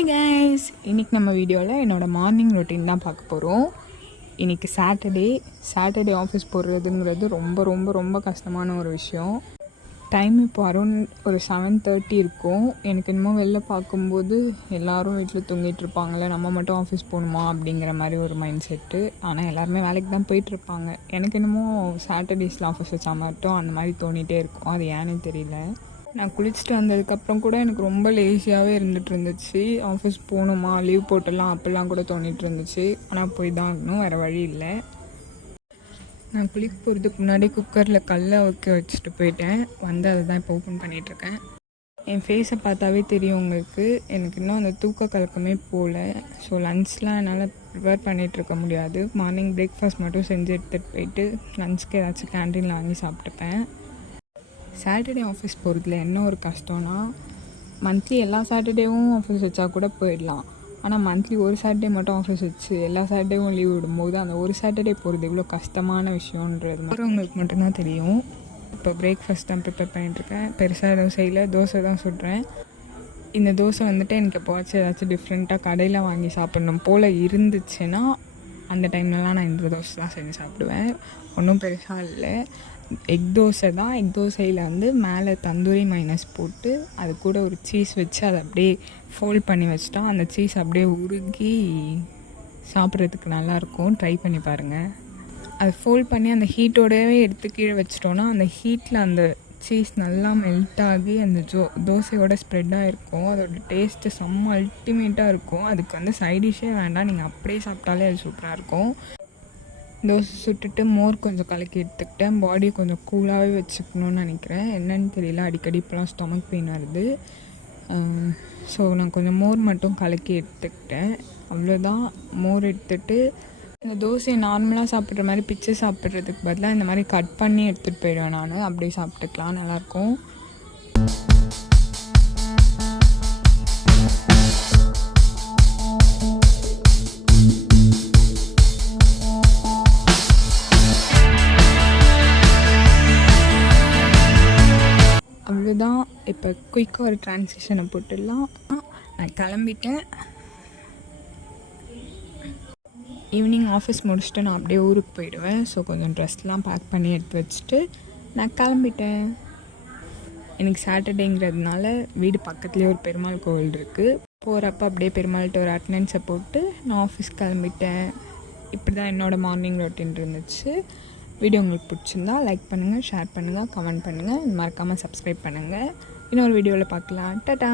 Hi guys, இன்றைக்கி நம்ம வீடியோவில் என்னோடய மார்னிங் ரொட்டீன் தான் பார்க்க போகிறோம். இன்றைக்கி சாட்டர்டே ஆஃபீஸ் போடுறதுங்கிறது ரொம்ப ரொம்ப ரொம்ப கஷ்டமான ஒரு விஷயம். டைம் இப்போ அரௌண்ட் ஒரு 7:30 இருக்கும். எனக்கு என்னமோ வெளில பார்க்கும்போது எல்லோரும் வீட்டில் தூங்கிட்டு இருப்பாங்களே, நம்ம மட்டும் ஆஃபீஸ் போகணுமா அப்படிங்கிற மாதிரி ஒரு மைண்ட் செட்டு. ஆனால் எல்லாருமே வேலைக்கு தான் போயிட்டுருப்பாங்க. எனக்கு என்னமோ சாட்டர்டேஸில் ஆஃபீஸ் வச்சா மட்டும் அந்த மாதிரி தோணிகிட்டே இருக்கும். அது ஏன்னு தெரியல. நான் குளிச்சுட்டு வந்ததுக்கப்புறம் கூட எனக்கு ரொம்ப லேசியாகவே இருந்துகிட்டு ஆஃபீஸ் போகணுமா, லீவ் போட்டுடலாம் அப்படிலாம் கூட தோணிகிட்டு இருந்துச்சு. ஆனால் போய் தான் ஆகணும், வேறு வழி இல்லை. நான் குளிக்க போகிறதுக்கு முன்னாடி குக்கரில் கல்லை வச்சுட்டு போயிட்டேன். அதை தான் இப்போ ஓப்பன் பண்ணிகிட்ருக்கேன். என் ஃபேஸை பார்த்தாவே தெரியும் உங்களுக்கு, எனக்கு இன்னும் அந்த தூக்க கலக்கமே போகல. ஸோ லன்ச்லாம் என்னால் ப்ரிப்பேர் பண்ணிகிட்ருக்க முடியாது. மார்னிங் பிரேக்ஃபாஸ்ட் மட்டும் செஞ்சு எடுத்துகிட்டு போயிட்டு லன்ச்சுக்கு ஏதாச்சும் கேன்டீனில் வாங்கி சாப்பிட்டுப்பேன். சாட்டர்டே ஆஃபீஸ் போகிறதுல என்ன ஒரு கஷ்டம்னா, மந்த்லி எல்லா சாட்டர்டேவும் ஆஃபீஸ் வச்சா கூட போயிடலாம். ஆனால் மந்த்லி ஒரு சாட்டர்டே மட்டும் ஆஃபீஸ் வச்சு எல்லா சாட்டர்டேவும் லீவ் விடும்போது அந்த ஒரு சாட்டர்டே போகிறது எவ்வளோ கஷ்டமான விஷயன்றது மாதிரி உங்களுக்கு மட்டும்தான் தெரியும். இப்போ பிரேக்ஃபாஸ்ட் தான் ப்ரிப்பேர் பண்ணிகிட்ருக்கேன். பெருசாக எதுவும் செய்யலை, தோசை தான் சுடுறேன். இந்த தோசை எனக்கு எப்போவாச்சும் ஏதாச்சும் டிஃப்ரெண்ட்டாக கடையில் வாங்கி சாப்பிட்ணும் போல் இருந்துச்சுன்னா அந்த டைம்லலாம் நான் இந்த தோசை தான் செஞ்சு சாப்பிடுவேன். ஒன்றும் பெருசாக இல்லை. எக் தோசை தான். எக் தோசையில் மேலே தந்தூரி மைனஸ் போட்டு அது கூட ஒரு சீஸ் வச்சு அதை அப்படியே ஃபோல்ட் பண்ணி வச்சுட்டா அந்த சீஸ் அப்படியே உருகி சாப்பிட்றதுக்கு நல்லாயிருக்கும். ட்ரை பண்ணி பாருங்கள். அதை ஃபோல்ட் பண்ணி அந்த ஹீட்டோடவே எடுத்து கீழே வச்சிட்டோன்னா அந்த ஹீட்டில் அந்த சீஸ் நல்லா மெல்ட் ஆகி அந்த தோசையோட ஸ்ப்ரெட்டாக இருக்கும். அதோடய டேஸ்ட்டு செம்ம அல்டிமேட்டாக இருக்கும். அதுக்கு சைடிஷ்ஷே வேண்டாம், நீங்கள் அப்படியே சாப்பிட்டாலே அது சூப்பராக இருக்கும். தோசை சுட்டுட்டு மோர் கொஞ்சம் கலக்கி எடுத்துக்கிட்டேன். பாடி கொஞ்சம் கூலாகவே வச்சுக்கணுன்னு நினைக்கிறேன். என்னன்னு தெரியல, அடிக்கடி இப்போலாம் ஸ்டொமக் பெயின் வருது. ஸோ நான் கொஞ்சம் மோர் மட்டும் கலக்கி எடுத்துக்கிட்டேன். அவ்வளோதான். மோர் எடுத்துகிட்டு இந்த தோசையை நார்மலாக சாப்பிட்ற மாதிரி பிச்சு சாப்பிட்றதுக்கு பதிலாக இந்த மாதிரி கட் பண்ணி எடுத்துகிட்டு போயிடுவேன். நான் அப்படியே சாப்பிட்டுக்கலாம், நல்லாயிருக்கும். அவ்வளோதான். இப்போ குயிக்காக ஒரு ட்ரான்சிஷனை போட்டுடலாம். நான் கிளம்பிட்டேன். ஈவினிங் ஆஃபீஸ் முடிச்சுட்டு நான் அப்படியே ஊருக்கு போயிடுவேன். ஸோ கொஞ்சம் ட்ரெஸ்லாம் பேக் பண்ணி எடுத்து வச்சுட்டு நான் கிளம்பிட்டேன். எனக்கு சாட்டர்டேங்கிறதுனால வீடு பக்கத்துலேயே ஒரு பெருமாள் கோவில் இருக்குது. போகிறப்ப அப்படியே பெருமாள்கிட்ட ஒரு அட்டெண்டன்ஸை போட்டு நான் ஆஃபீஸ் கிளம்பிட்டேன். இப்படி தான் என்னோடய மார்னிங் ரொட்டீன் இருந்துச்சு. வீடியோ உங்களுக்கு பிடிச்சிருந்தா லைக் பண்ணுங்கள், ஷேர் பண்ணுங்கள், கமெண்ட் பண்ணுங்கள், மறக்காமல் சப்ஸ்கிரைப் பண்ணுங்கள். இன்னொரு வீடியோவில் பார்க்கலாம். டாடா.